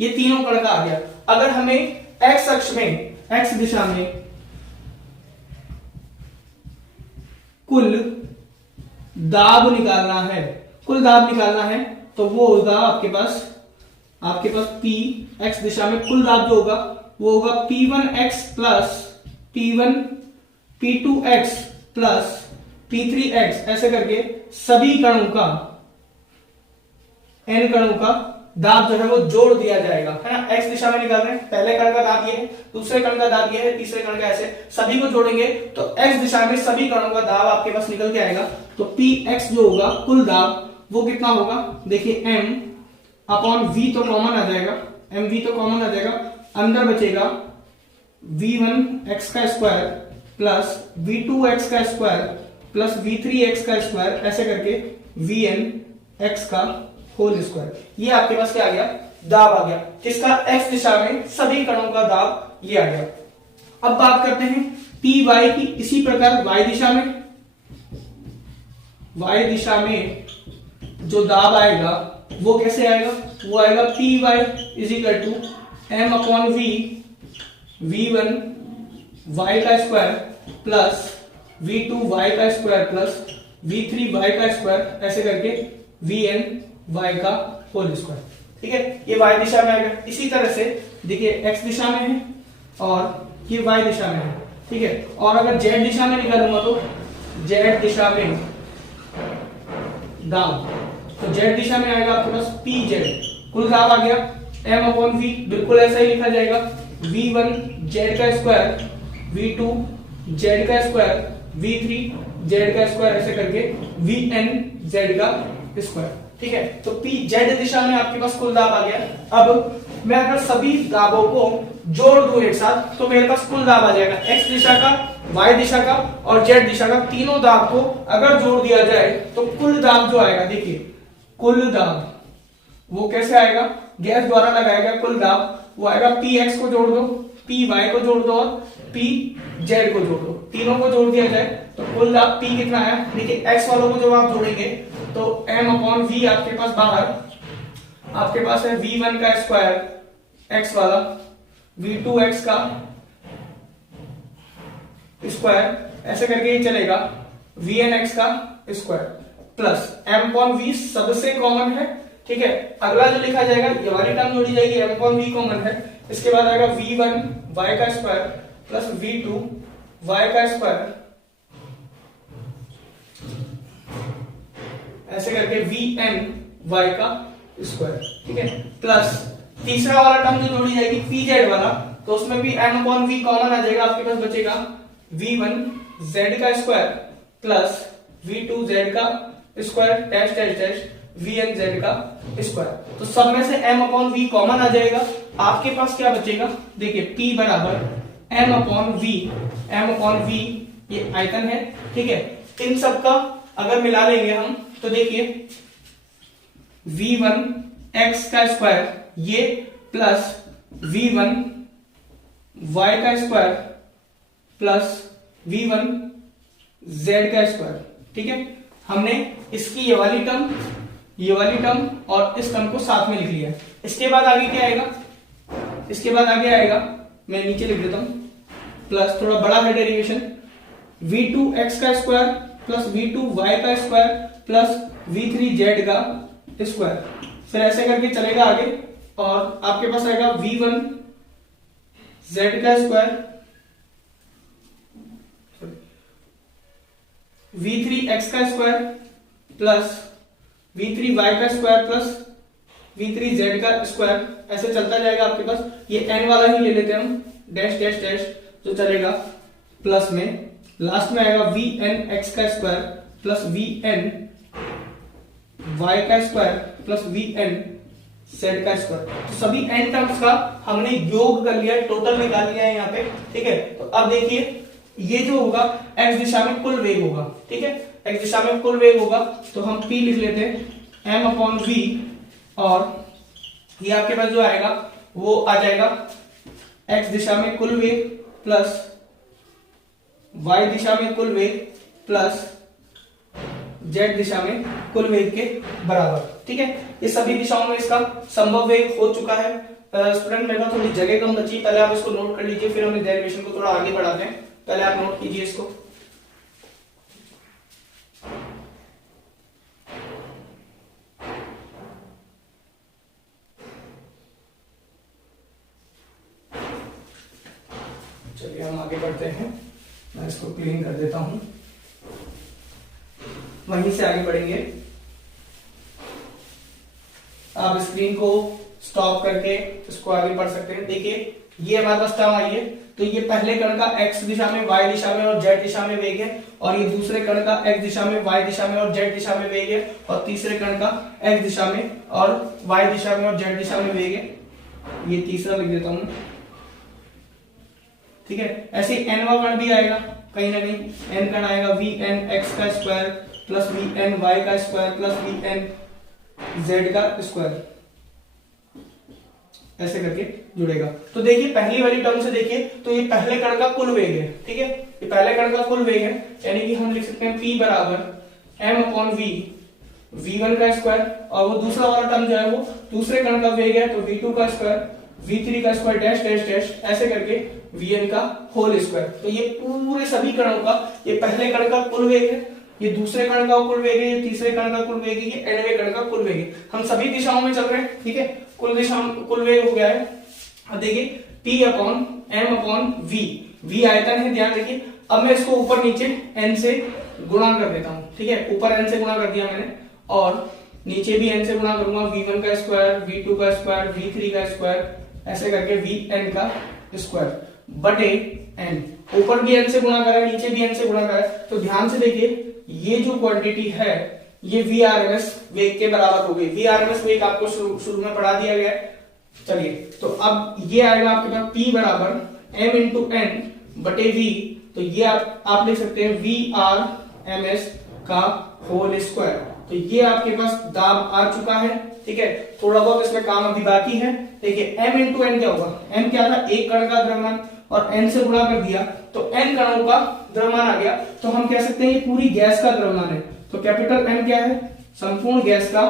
ये तीनों कण का आ गया। अगर हमें x अक्ष में, x दिशा में कुल दाब निकालना है, तो वो होगा आपके पास p x दिशा में कुल दाब जो होगा वो होगा p1x plus p2x plus p3x, ऐसे करके सभी कणों का, n कणों का दाब जो है वो जोड़ दिया जाएगा, है ना। x दिशा में निकाल रहे हैं, पहले कण का दाब ये है, दूसरे कण का दाब ये है, तीसरे कण का ऐसे, सभी को जोड़ेंगे तो x दिशा में सभी कणों का दाब आपके पास निकल के आएगा। तो px जो होगा कुल दाब वो कितना होगा, देखिए m अपॉन v तो कॉमन आ जाएगा, अंदर बचेगा v1x का स्क्वायर प्लस v2x का स्क्वायर प्लस v3x का स्क्वायर, ऐसे करके vnx का होल स्क्वायर। ये आपके पास क्या आ गया, दाब आ गया, किसका, x दिशा में सभी कणों का दाब ये आ गया। अब बात करते हैं py की। इसी प्रकार y दिशा में जो दाब आएगा वो कैसे आएगा, वो आएगा py is equal to m upon v v1 y का स्क्वायर प्लस v2 y का स्क्वायर प्लस v3 y का स्क्वायर, ऐसे करके vn y का होल स्क्वायर, ठीक है। ये y दिशा में आएगा। इसी तरह से देखिए x दिशा में है और ये y दिशा में है, ठीक है। और अगर z दिशा में निकालूंगा तो z दिशा में दाब, तो z दिशा में आएगा आपके पास pz, कुल दाब आ गया m अपॉन v बिल्कुल ऐसा ही लिखा जाएगा, v1 z का स्क्वायर, v2 z का स्क्वायर, v3 z का स्क्वायर, ऐसे करके vn z का स्क्वायर। ठीक है, तो p z दिशा में आपके पास कुल दाब आ गया। अब मैं अगर सभी दाबों को जोड़ दूं एक साथ तो मेरे पास कुल दाब आ जाएगा, x दिशा का, y दिशा का और z दिशा का, तीनों दाब को अगर जोड़ दिया जाए तो कुल दाब जो आएगा, देखिए कुल दाब वो कैसे आएगा, गैस द्वारा लगाया गया कुल दाब वो आएगा, px को जोड़ दो, py को जोड़ दो और pz को जोड़ दो, तीनों को जोड़ दिया जाए तो कुल दाब p कितना आया। देखिए x वालों को जब आप जोड़ेंगे तो m अपॉन v आपके पास बाहर, आपके पास है v1 का स्क्वायर x वाला, v2x का स्क्वायर, ऐसे करके ही चलेगा, vnx का square plus m upon v सबसे कॉमन है। ठीक है, अगला जो लिखा जाएगा ये वाली टर्म जोड़ी जाएगी, m अपॉन v कॉमन है, इसके बाद आएगा v1 y का स्क्वायर प्लस v2 y का स्क्वायर, ऐसे करके vn y का स्क्वायर। ठीक है, प्लस तीसरा वाला टर्म जो जोड़ी जाएगी pz वाला, तो उसमें भी m अपॉन v कॉमन आ जाएगा, आपके पास बचेगा v1 z का स्क्वायर प्लस v2 z का square dash dash dash vn z का स्क्वायर। तो सब में से m अपॉन v कॉमन आ जाएगा, आपके पास क्या बचेगा, देखिए p बराबर m अपॉन v, ये आयतन है। ठीक है, इन सब का अगर मिला लेंगे हम तो देखिए v1 x का स्क्वायर ये प्लस v1 y का स्क्वायर प्लस v1 z का स्क्वायर। ठीक है, हमने इसकी ये वाली टर्म और इस टर्म को साथ में लिख लिया है। इसके बाद आगे क्या आएगा, इसके बाद आगे आएगा, मैं नीचे लिख देता हूं, प्लस थोड़ा बड़ा है डेरिवेशन, v2 x का स्क्वायर प्लस v2 y का स्क्वायर प्लस v3 z का स्क्वायर, फिर ऐसे करके चलेगा आगे और आपके पास आएगा v1 z का स्क्वायर, v3 x का स्क्वायर प्लस v3 y का स्क्वायर प्लस v3 z का स्क्वायर, ऐसे चलता जाएगा आपके पास। ये n वाला ही ले लेते हैं हम, डैश डैश डैश जो चलेगा, प्लस में लास्ट में आएगा vn x का स्क्वायर प्लस vn y का स्क्वायर प्लस vn z का स्क्वायर। तो सभी n टर्म्स का हमने योग कर लिया, टोटल निकाल लिया है यहाँ पे। ठीक है, तो अब देखिए ये जो होगा x दिशा में कुल वेग होगा। ठीक है, x दिशा में कुल वेग होगा तो हम p लिख लेते हैं m अपॉन v, और ये आपके पास जो आएगा वो आ जाएगा x दिशा में कुल वेग प्लस y दिशा में कुल वेग प्लस z दिशा में कुल वेग के बराबर। ठीक है, ये सभी दिशाओं में इसका संभव वेग हो चुका है। स्टूडेंट मेरे पास थोड़ी जगह कम बची, पहले आप इसको नोट कर लीजिए, फिर हम डेरिवेशन को थोड़ा आगे बढ़ाते हैं। पहले आप नोट कीजिए इसको। चलिए हम आगे बढ़ते हैं, मैं इसको क्लीन कर देता हूं, वहीं से आगे बढ़ेंगे। आप स्क्रीन को स्टॉप करके इसको आगे बढ़ सकते हैं। देखिए ये हमारे पास टर्म आई है, तो ये पहले कण का x दिशा में, y दिशा में और z दिशा में वेग है, और ये दूसरे कण का x दिशा में, y दिशा में और z दिशा में वेग है, और तीसरे कण का x दिशा में और y दिशा में और z दिशा में वेग है। ये तीसरा लिख देता हूं। ठीक है, ऐसे nवां कण भी आएगा, कहीं ना कहीं n कण आएगा, vn x का स्क्वायर प्लस vn y का स्क्वायर प्लस vn z का स्क्वायर, ऐसे करके जुड़ेगा। तो देखिए पहली वाली टर्म से देखिए तो ये पहले कण का कुल वेग है। ठीक है, ये पहले कण का कुल वेग है, यानी कि हम लिख सकते हैं p बराबर m अपॉन v, v1 का स्क्वायर, और वो दूसरा वाला टर्म जो है वो दूसरे कण का वेग है, तो v2 का स्क्वायर, v3 का स्क्वायर डैश डैश डैश, ऐसे करके vn का होल स्क्वायर। तो ये पूरे सभी कणों का, ये पहले कण का कुल वेग है, ये दूसरे कण का कुल वेग है, ये तीसरे कण का कुल वेग है, ये nवें कण का कुल वेग है। हम सभी दिशाओं में चल रहे हैं। ठीक है, कुल दिशा कुल वेग हो गया है। अब देखिए p upon m upon v आयतन है, ध्यान रखिए। अब मैं इसको ऊपर नीचे n से गुणा कर देता हूं। ठीक है, ऊपर n से गुणा कर दिया मैंने, और नीचे भी n से गुणा करूंगा, v1 का स्क्वायर, v2 का स्क्वायर, v3 का स्क्वायर, ऐसे करके vn का स्क्वायर बटे n। ऊपर भी n से गुणा करा, नीचे भी n से गुणा करा, तो ध्यान से देखिए ये जो क्वांटिटी है ये Vrms वेग के बराबर हो गई। Vrms वेग आपको शुरू में पढ़ा दिया गया है। चलिए तो अब ये आएगा आपके पास P बराबर m इंटू n बटे v, तो ये आप लिख सकते हैं Vrms का होल स्क्वायर। तो ये आपके पास दाब आ चुका है, ठीक है। थोड़ा बहुत इसमें काम अभी बाकी है। देखिए m इंटू n क्या होगा, m क्या था, एक कण का द्रव्यमान, और n से गुणा कर दिया तो n कणों का द्रव्यमान आ गया। तो हम कह सकते हैं ये पूरी गैस का द्रव्यमान है। तो कैपिटल M क्या है, संपूर्ण गैस का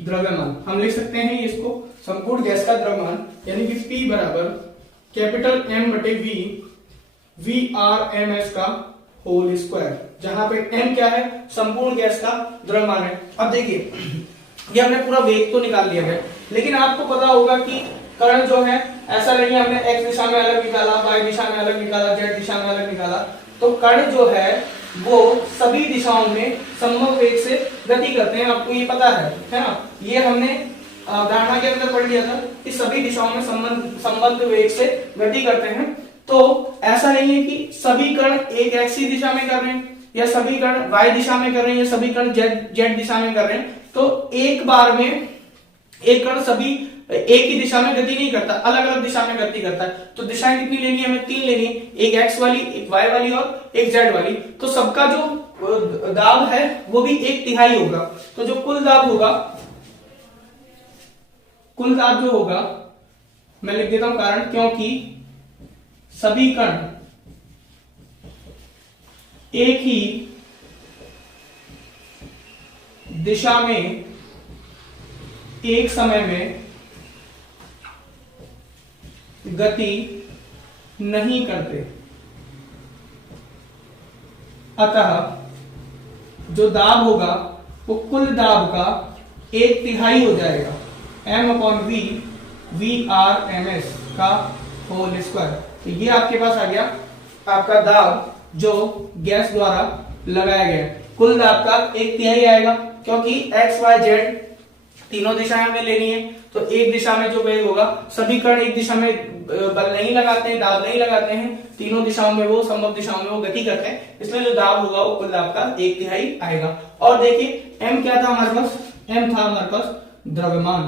द्रव्यमान। हम लिख सकते हैं इसको संपूर्ण गैस का द्रव्यमान, यानी कि P बराबर कैपिटल M बटे V, Vrms का होल स्क्वायर, जहां पे M क्या है, संपूर्ण गैस का द्रव्यमान है। अब देखिए ये हमने पूरा वेग तो निकाल लिया है, लेकिन आपको पता होगा कि कण जो है ऐसा नहीं है हमने x दिशा में अलग निकाला, y दिशा में अलग निकाला, z दिशा में अलग निकाला। तो कण जो है वो सभी दिशाओं में समभव वेग से गति करते हैं, आपको ये पता है ना। ये हमने धारणा के अंदर पढ़ लिया था कि सभी दिशाओं में संबंध वेग से गति करते हैं। तो ऐसा नहीं है कि सभी कण एक x दिशा में कर रहे हैं, या सभी कण y दिशा में कर रहे हैं, या सभी कण z दिशा में कर रहे हैं। तो एक बार में एक कण सभी एक ही दिशा में गति नहीं करता, अलग अलग दिशा में गति करता है। तो दिशाएं कितनी लेनी है, हमें 3 लेनी है, एक x वाली, एक y वाली और एक z वाली। तो सबका जो दाब है वो भी 1/3 होगा। तो जो कुल दाब होगा, कुल दाब जो होगा मैं लिख देता हूं कारण, क्योंकि सभी कण एक ही दिशा में एक समय में गति नहीं करते, अतः जो दाब होगा वो कुल दाब का 1/3 हो जाएगा, m/v Vrms का होल स्क्वायर। तो ये आपके पास आ गया आपका दाब जो गैस द्वारा लगाया गया। कुल दाब का 1/3 आएगा, क्योंकि x y z तीनों दिशाएं हमें लेनी है। तो एक दिशा में जो वेग होगा, सभी कण एक दिशा में बल नहीं लगाते हैं, दाब नहीं लगाते हैं, तीनों दिशाओं में वो संभव दिशाओं में वो गति करते हैं, इसलिए जो दाब होगा वो कुल दाब का 1/3 आएगा। और देखिए m क्या था हमारे पास, m था हमारे पास द्रव्यमान,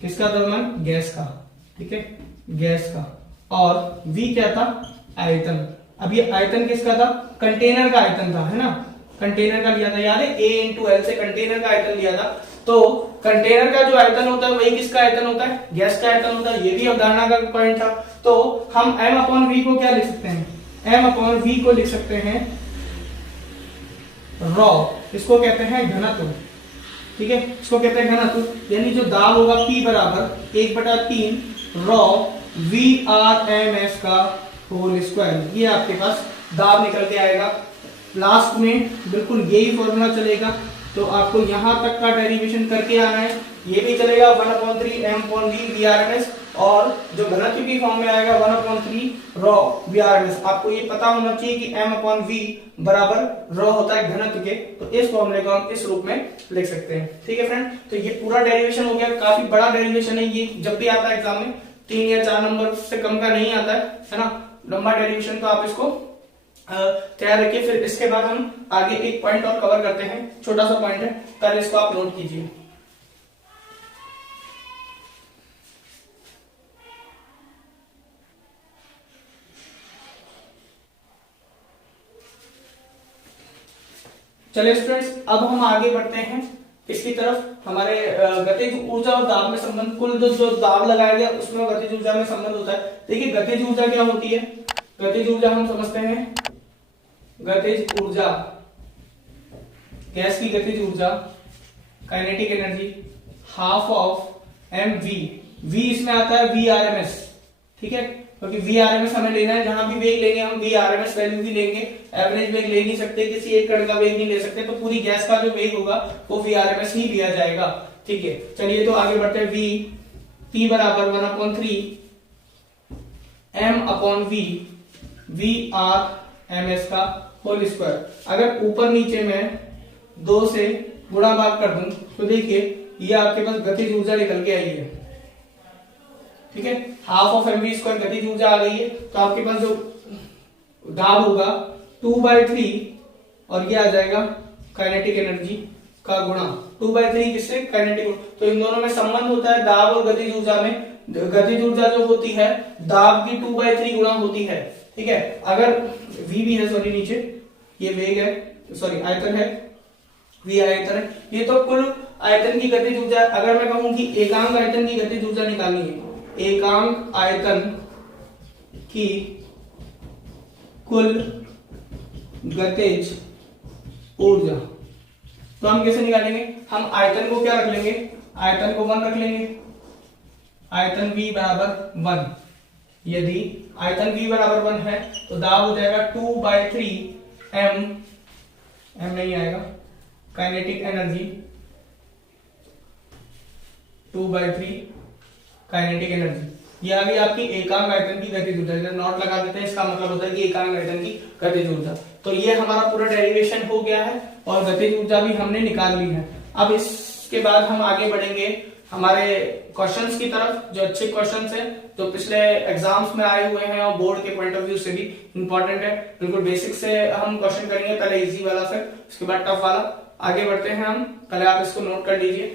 किसका द्रव्यमान, गैस का, ठीक है, गैस का। और v क्या था, आयतन। अब ये आयतन किसका था, कंटेनर का आयतन था, है ना, कंटेनर का लिया था, याद है A इंटू L से कंटेनर का आयतन लिया था। तो कंटेनर का जो आयतन होता है वही किसका आयतन होता है, गैस का आयतन होता है। ये भी अवधारणा का पॉइंट था। तो हम m/v को क्या लिख सकते हैं, m/v को लिख सकते हैं रॉ, इसको कहते हैं घनत्व, ठीक है, इसको कहते हैं घनत्व। यानी जो दाब होगा P बराबर 1/3 रॉ Vrms का होल स्क्वायर। ये आपके पास दाब निकल के आएगा। लास्ट में बिल्कुल यही फॉर्मूला चलेगा, तो आपको यहां तक का डेरिवेशन करके आना है। ये भी चलेगा 1/3 m/v Vrms, और जो घनत्व की फॉर्म में आएगा 1/3 रॉ Vrms। आपको ये पता होना चाहिए कि m/v बराबर रॉ होता है घनत्व के। तो इस फॉर्मूले को हम इस रूप में लिख सकते हैं, ठीक है फ्रेंड। तो ये पूरा डेरिवेशन हो गया, काफी बड़ा डेरिवेशन है ये, जब भी आता है एग्जाम में 3 या 4 नंबर से कम का नहीं आता है ना, लंबा डेरिवेशन। तो आप इसको तैयार रखिए। फिर इसके बाद हम आगे एक पॉइंट और कवर करते हैं, छोटा सा पॉइंट है, पहले इसको आप नोट कीजिए। चलिए स्टूडेंट्स, अब हम आगे बढ़ते हैं इसकी तरफ। हमारे गतिज ऊर्जा और दाब में संबंध, कुल जो दाब लगाया गया उसमें गतिज ऊर्जा में संबंध होता है। देखिए गतिज ऊर्जा क्या होती है, गतिज ऊर्जा हम समझते हैं, गतिज ऊर्जा, गैस की गतिज ऊर्जा, kinetic energy half of mv, v इसमें आता है Vrms, ठीक है, क्योंकि Vrms हमें लेना है, जहां भी वेग लेंगे हम Vrms वैल्यू भी लेंगे, एवरेज वेग ले नहीं सकते, किसी एक कण का वेग नहीं ले सकते। तो पूरी गैस का जो वेग होगा वो Vrms ही लिया जाएगा, ठीक है। चलिए तो आगे बढ़ते हैं। v P बराबर 1/3 m/v VRMS का होल स्क्वायर। अगर ऊपर नीचे में 2 से गुणा भाग कर दूं तो देखिए ये आपके पास गतिज ऊर्जा निकल के आई है, ठीक है। हाफ ऑफ mv² गतिज ऊर्जा आ गई है, तो आपके पास जो दाब होगा 2/3 और ये आ जाएगा काइनेटिक एनर्जी का गुणा 2/3 किससे, काइनेटिक। तो इन दोनों में संबंध होता है दाब और गतिज ऊर्जा में। गतिज ऊर्जा जो होती है दाब की 2/3 गुणा होती है, ठीक है। अगर v भी है, सॉरी नीचे ये वेग है, सॉरी आयतन है, v आयतन है, ये तो कुल आयतन की गतिज ऊर्जा। अगर मैं कहूं कि एकांक आयतन की गतिज ऊर्जा निकालनी है, एकांक आयतन की कुल गतिज ऊर्जा, तो हम कैसे निकालेंगे, हम आयतन को क्या रख लेंगे, आयतन को 1 रख लेंगे, आयतन v बराबर 1। यदि आयतन v बराबर 1 है तो दाब हो जाएगा 2/3 m नहीं आएगा, काइनेटिक एनर्जी 2/3 काइनेटिक एनर्जी। ये आ गई आपकी एकांक आयतन की गतिज ऊर्जा। जब नॉट लगा देते हैं इसका मतलब होता है कि एकांक आयतन की गतिज ऊर्जा। तो ये हमारा पूरा डेरिवेशन हो गया है और गतिज ऊर्जा भी हमने निकाल ली है। अब इसके बाद हम आगे बढ़ेंगे हमारे क्वेश्चंस की तरफ, जो अच्छे क्वेश्चंस हैं, जो पिछले एग्जाम्स में आए हुए हैं और बोर्ड के पॉइंट ऑफ व्यू से भी इंपॉर्टेंट है। बिल्कुल बेसिक से हम क्वेश्चन करेंगे, पहले इजी वाला, फिर उसके बाद टफ वाला। आगे बढ़ते हैं हम, पहले आप इसको नोट कर लीजिए।